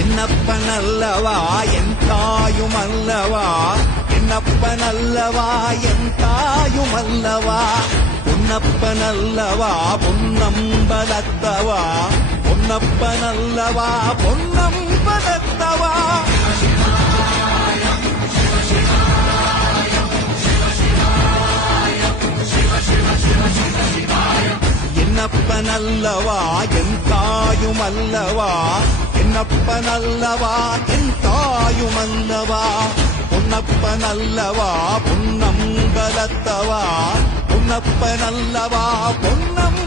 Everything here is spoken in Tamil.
என்னப்பனல்லவா என் தாயுமல்லவா, என்னப்பனல்லவா என் தாயுமல்லவா, பொன்னப்பனல்லவா பொன்னம்பலத்தவா, பொன்னப்பனல்லவா பொன்னம்பலத்தவா. என்னப்பனல்லவா என் தாயுமல்லவா, என்னப்பனல்லவா என் தாயுமல்லவா, பொன்னப்பனல்லவா பொன்னம்பலத்தவா, பொன்னப்பனல்லவா பொன்னம்